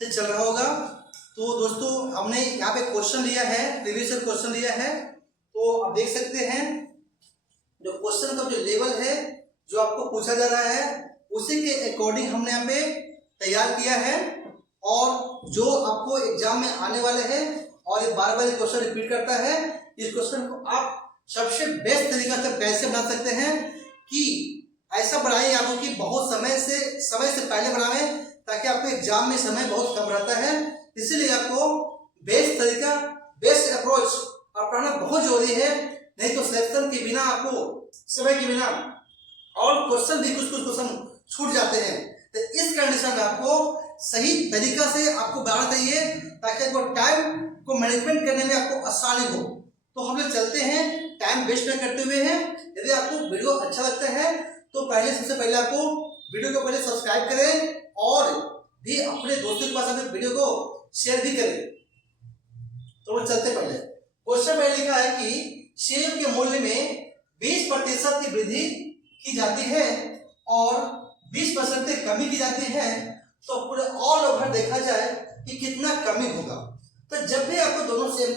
से चल रहा होगा। तो दोस्तों हमने यहाँ पे क्वेश्चन लिया है, प्रीवियस ईयर क्वेश्चन लिया है। तो आप देख सकते हैं जो क्वेश्चन का जो लेवल है जो आपको पूछा जा रहा है उसी के अकॉर्डिंग हमने यहाँ पे तैयार किया है। और जो आपको एग्जाम में आने वाले हैं और ये बार बार क्वेश्चन रिपीट करता है, इस क्वेश्चन को आप सबसे बेस्ट तरीका से कैसे बना सकते हैं कि ऐसा बनाएं आपको कि बहुत समय से पहले बनाएं ताकि आपको एग्जाम में समय बहुत कम रहता है। इसीलिए आपको बेस्ट तरीका, बेस्ट अप्रोच अपनाना बहुत जरूरी है। नहीं तो सिलेक्शन के बिना आपको समय के बिना और क्वेश्चन भी कुछ क्वेश्चन छूट जाते हैं। तो इस कंडीशन में आपको सही तरीका से आपको बनाना चाहिए ताकि आपको टाइम को मैनेजमेंट करने में आपको आसानी हो। तो हम लोग चलते हैं टाइम वेस्ट न करते हुए हैं। यदि आपको वीडियो अच्छा लगता है तो सबसे पहले आपको वीडियो को पहले सब्सक्राइब करें और भी अपने दोस्तों के पास अपने वीडियो को शेयर भी करें। तो चलते पहले क्वेश्चन में लिखा है कि शेयर के मूल्य में 20% की वृद्धि की जाती है और 20% की कमी की जाती है। तो पूरे ऑल ओवर देखा जाए कि कितना कमी होगा। तो जब भी आपको दोनों सेम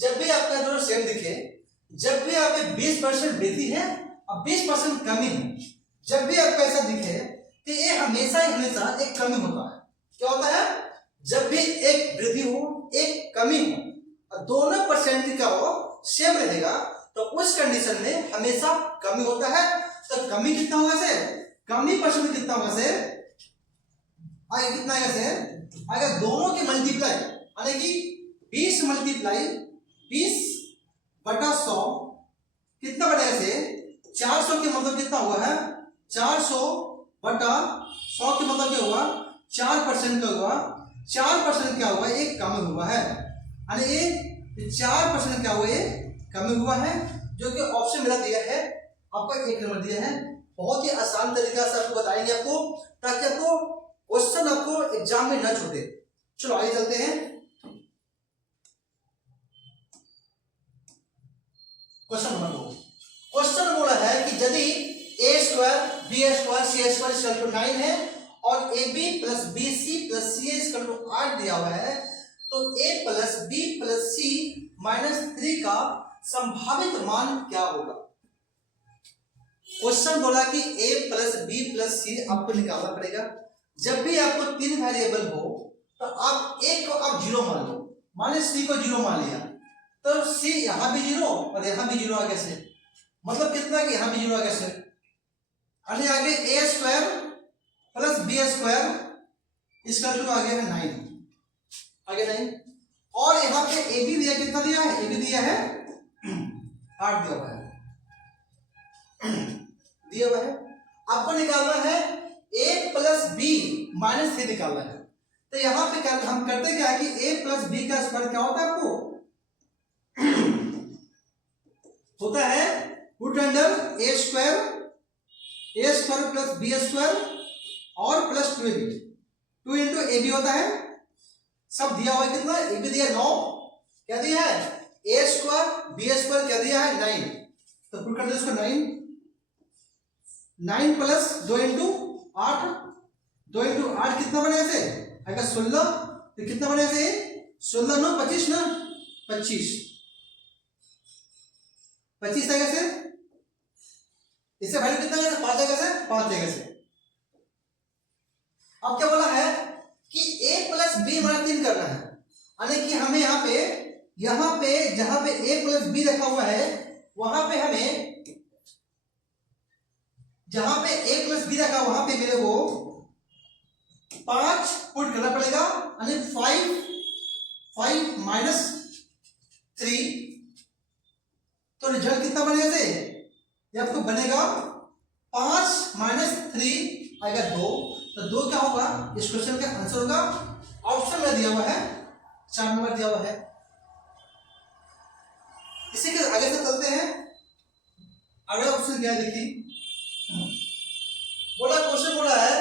जब भी आपका दोनों सेम दिखे, जब भी आप 20% वृद्धि है और 20% कमी है, जब भी आपको ऐसा दिखे कि ये हमेशा एक कमी होता है। क्या होता है? जब भी एक वृद्धि हो एक कमी हो और दोनों परसेंट का वो सेम रहेगा तो उस कंडीशन में हमेशा कमी होता है। तो कमी कितना होगा से? कमी परसेंट कितना होगा से? आगे कितना आएगा से? अगर दोनों के मल्टीप्लाई यानी कि 20 मल्टीप्लाई 20/100 कितना बनेगा से? 400 के मतलब कितना हुआ है? 400/100 के मतलब क्या हुआ? 4% का हुआ। 4% क्या हुआ? एक कम हुआ है। यानी ये 4% क्या हुआ? ये कमी हुआ है, जो कि ऑप्शन मेरा दिया है आपको 1 नंबर दिया है। बहुत ही आसान तरीका से आपको बताएंगे आपको ताकि आपको क्वेश्चन आपको एग्जाम में न छूटे। चलो आगे चलते हैं। Question number 2। क्वेश्चन बोला है कि यदि a² b² c² 9 है और ab + bc + ca 8 दिया हुआ है तो a + b + c - 3 का संभावित मान क्या होगा? क्वेश्चन बोला कि a + b + c आपको निकालना पड़ेगा। जब भी आपको 3 वेरिएबल हो तो आप एक को आप 0 मान लो। माने c को 0 मान लिया तो c यहां भी 0 और यहां भी 0 आ गया से, मतलब कितना कि यहां भी 0 आ गया से। अरे आगे a² + b² इसका जो आ गया है 9, आगे 9। और यहां पे ab दिया, कितना दिया है? ab दिया है 8 दिया हुआ है दिया हुआ है। आपको निकालना है a + b - 3 निकालना है। तो यहां पे हम करते क्या है कि a + b का स्क्वायर क्या होता है? आपको होता है √a² + b² और +2ab 2 × ab होता है। सब दिया हुआ है कितना? ab दिया 9, क्या दिया है? a² b² क्या दिया है? 9। तो पुट कर दो इसको 9 + 2 × 8 2 × 8 कितना बनेगा से? अगर 16 तो कितना बनेगा से? 16 9 25 ना 25 आएगा से। इससे वैल्यू कितना आएगा? 5 आएगा से, 5 आएगा से। अब क्या बोला है कि a + b - 3 करना है। यानी कि हमें यहाँ पे जहां पे a + b रखा हुआ है वहां पे हमें जहां पे a + b रखा वहां पे मेरे को 5 पुट करना पड़ेगा। यानी 5 - 3 तो रिजल्ट कितना बनेगा से? ये आपको बनेगा 5 - 3 आएगा 2। तो 2 क्या होगा? इस क्वेश्चन का आंसर होगा। ऑप्शन में दिया हुआ है 4 नंबर दिया हुआ है। इसी के आगे से चलते हैं। अगला क्वेश्चन क्या है देखिए। क्वेश्चन बोला है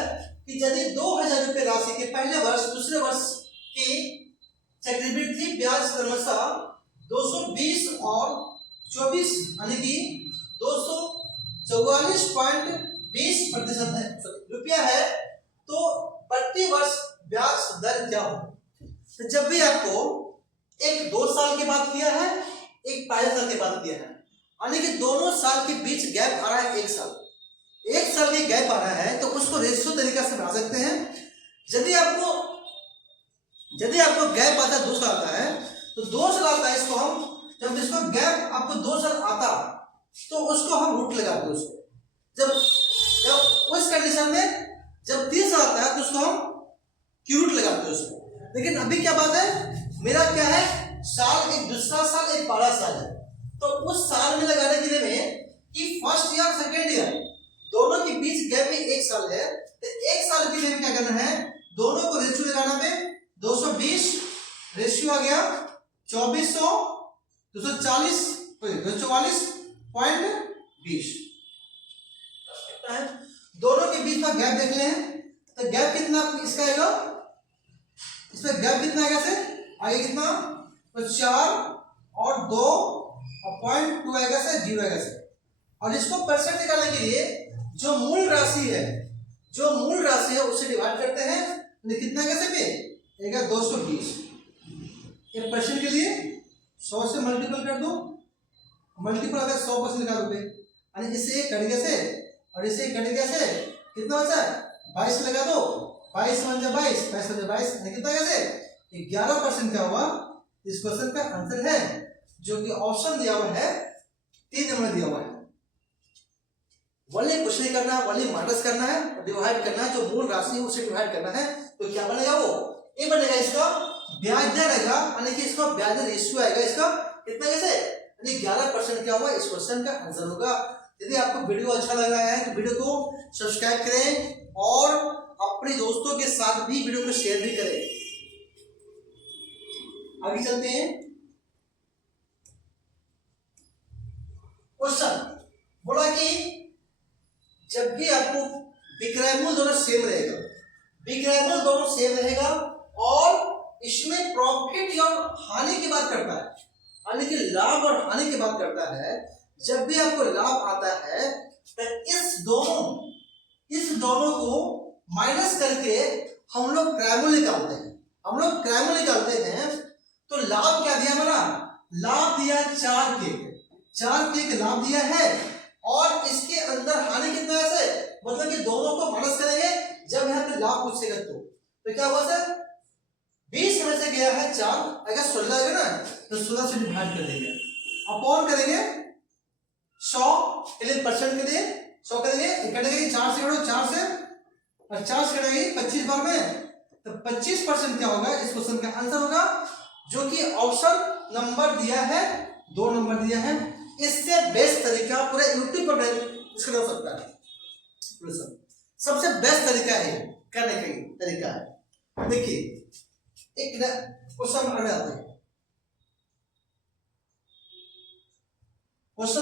कि यदि 2000 रुपये राशि के पहले वर्ष दूसरे वर्ष की चक्रवृद्धि ब्याज क्रमशः 220 और 24 यानी कि 244.20% रुपया है तो प्रति वर्ष ब्याज दर क्या हो। तो जब भी आपको एक 2 साल के बाद किया है, एक 5 साल के बाद किया है, यानी कि दोनों साल के बीच गैप आ रहा है 1 साल, 1 साल के गैप आ रहा है, तो उसको रेशियो तरीका से बना सकते हैं। यदि आपको गैप आता है 2 साल का है, तो 2 साल का इसको हम, जब इसको गैप आपको 2 साल आता तो उसको हम रूट लगाते हैं उसको। जब उस कंडीशन में जब 3 साल आता है तो उसको हम क्यू रूट लगाते हैं उसको। लेकिन अभी क्या बात है, मेरा क्या है, साल एक दूसरा साल एक 12 साल है, तो उस साल में लगाने के लिए में कि फर्स्ट ईयर सेकेंड ईयर दोनों के बीच गैप में 1 साल है, तो 1 साल के लिए क्या करना है, दोनों को रेशियो लगाना में 220 रेशियो आ गया 2400 240 244.20 दोनों के बीच का गैप देख लें, तो गैप कितना इसका आएगा, इसमें गैप कितना आएगा से आगे कितना, तो 4 और 2 और 0.2 आएगा से 0 आएगा से। और इसको परसेंट निकालने के लिए जो मूल राशि है उससे डिवाइड करते हैं, तो कितना कैसे पे आएगा 220। एक परसेंट के लिए 100 से मल्टीपल कर दो, मल्टीपल अगर 100% निकाल दो, यानी इससे एक कट गया से और इससे एक कट गया से कितना बचा 22 लगा दो, 22 × 22 22 कितना कैसे 11% क्या हुआ। इस क्वेश्चन का आंसर है जो कि ऑप्शन दिया हुआ है 3 नंबर दिया हुआ है। वाले कुछ नहीं करना है, वाले माइनस करना है, डिवाइड करना है, जो मूल राशि है उसे डिवाइड करना है, तो क्या बनेगा वो ये बनेगा इसका ब्याज दर आएगा, यानी कि इसका ब्याज दर रेशियो आएगा इसका कितना कैसे, यानी 11% क्या हुआ, इस क्वेश्चन का आंसर होगा। यदि आपको वीडियो अच्छा लग रहा है तो वीडियो को सब्सक्राइब करें और अपने दोस्तों के साथ भी वीडियो को शेयर भी करें। आगे चलते हैं। क्वेश्चन बोला कि जब भी आपको विक्रय मूल्य दोनों सेम रहेगा, विक्रय मूल्य दोनों सेम रहेगा और इसमें प्रॉफिट या हानि की बात करता है, यानी कि लाभ और हानि की बात करता है। जब भी आपको लाभ आता है तो इस दोनों को माइनस करके हम लोग क्रयमूल्य निकालते हैं, तो लाभ क्या दिया हमारा, लाभ दिया 4 के लाभ दिया है, और इसके अंदर हानि कितना है, मतलब कि दोनों को माइनस करेंगे। जब यहाँ पे लाभ पूछेगा तो क्या हुआ सर, 20 में से गया है 4, अगर 16 आएगा ना तो 16 से डिवाइड कर देंगे, अपॉन करेंगे 100 के लिए परसेंट के लिए 100 करेंगे, कटेंगे 4 से कटो 4 से 50 कटेंगे 25 बार में, तो 25% क्या होगा, इस क्वेश्चन का आंसर होगा, जो कि ऑप्शन नंबर दिया है 2 नंबर दिया है। इससे बेस्ट तरीका पूरे यूट्यूब पर इसका हो सकता है, सबसे बेस्ट तरीका है करने का तरीका है। देखिए एक क्वेश्चन आगे आते हैं। क्वेश्चन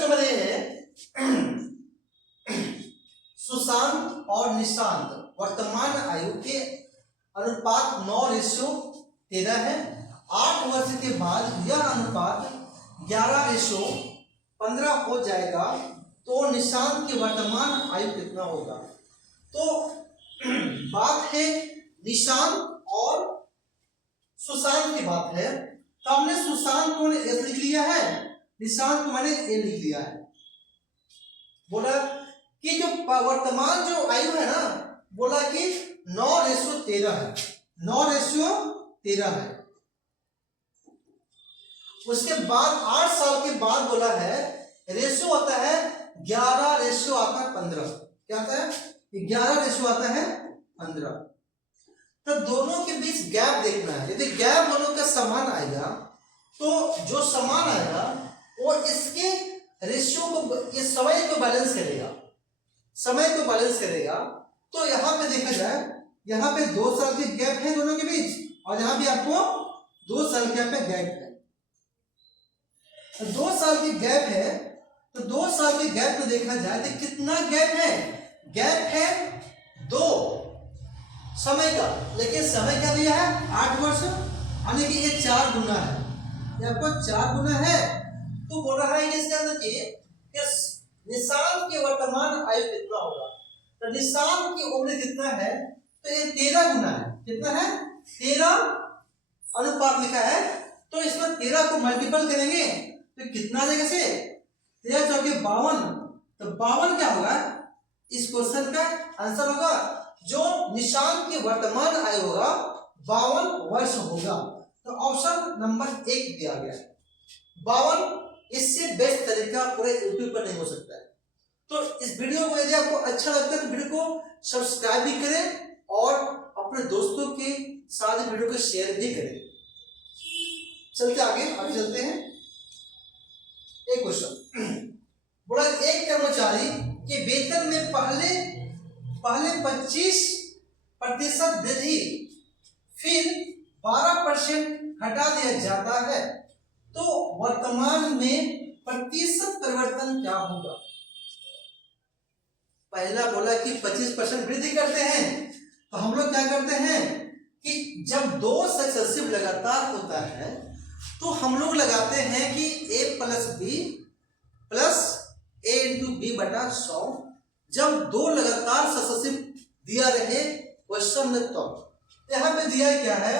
नंबर ये है, सुशांत और निशांत वर्तमान आयु के अनुपात 9:13 है। 8 वर्ष के बाद यह अनुपात 11:15 हो जाएगा, तो निशांत की वर्तमान आयु कितना होगा। तो बात है निशांत और सुशांत की बात है, तो हमने सुशांत को एस लिख लिया है, निशांत को मैंने ए लिख लिया है। बोला कि जो वर्तमान जो आयु है ना, बोला कि 9:13 है, 9:13 है। उसके बाद 8 साल के बाद बोला है रेशियो आता है 11:15। क्या आता है, 11 आता है 15। तो दोनों के बीच गैप देखना है। यदि गैप दोनों का समान आएगा तो जो समान आएगा वो इसके रेशियो को, ये समय को बैलेंस करेगा। तो यहाँ पे देखा जाए, यहाँ पे 2 साल के गैप है दोनों के बीच, और यहाँ भी आपको 2 साल के गैप है। 2 साल की गैप है, तो 2 साल के गैप में देखा जाए तो कितना गैप है, गैप है 2 समय का, लेकिन समय क्या दिया है 8 वर्ष, यानी कि ये 4 गुना है, ये आपको 4 गुना है। तो बोल रहा है इसके अंदर कि निशांत की वर्तमान आयु कितना होगा। तो निशान की उम्र कितना है, तो ये 13 गुना है, कितना है 13 अनुपात लिखा है, तो इसमें 13 को मल्टीपल करेंगे तो कितना आ जाएगा, से 13 चौके 52, तो 52 क्या होगा, इस क्वेश्चन का आंसर होगा जो निशान की वर्तमान आयु होगा 52 वर्ष होगा। तो ऑप्शन नंबर 1 दिया गया है 52। इससे बेस्ट तरीका पूरे यूट्यूब पर नहीं हो सकता है। तो इस वीडियो को यदि आपको अच्छा लगता है तो वीडियो को सब्सक्राइब भी करें और अपने दोस्तों के साथ वीडियो को शेयर भी करें। चलते आगे चलते हैं। एक क्वेश्चन बोला, एक कर्मचारी के वेतन में पहले 25% वृद्धि फिर 12% घटा दिया जाता है, तो वर्तमान में प्रतिशत परिवर्तन क्या होगा। पहला बोला कि 25% वृद्धि करते हैं, तो हम लोग क्या करते हैं कि जब 2 सक्सेसिव लगातार होता है तो हम लोग लगाते हैं कि a plus B plus a into B बटा 100। जब 2 लगातार सक्सेसिव दिया रहे क्वेश्चन में, तो यहाँ पे दिया क्या है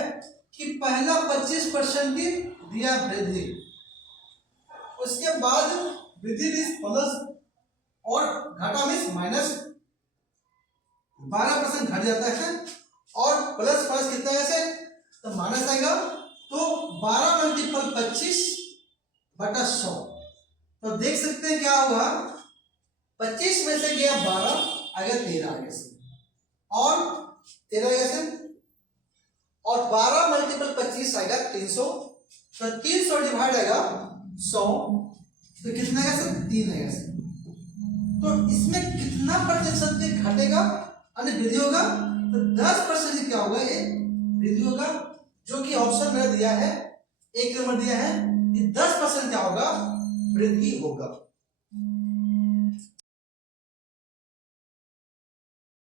कि पहला 25% की दिया वृद्धि, उसके बाद वृद्धि प्लस और घटा मीन्स माइनस 12% घट जाता है और प्लस प्लस कितना है, तो माइनस आएगा, तो 12 मल्टीपल 25 बटा 100। तो देख सकते हैं क्या हुआ, 25 में से गया 12 आगे 13 आगे से और 13 आगे से और 12 मल्टीपल 25 आएगा 300, तो 300 डिवाइड आएगा 100, तो कितना आएगा सर 3 आएगा सर। तो इसमें कितना प्रतिशत घटेगा यानी वृद्धि होगा, तो 10% क्या होगा, ये वृद्धि होगा, जो कि ऑप्शन मेरा दिया है 1 नंबर दिया है कि 10% क्या होगा, वृद्धि होगा।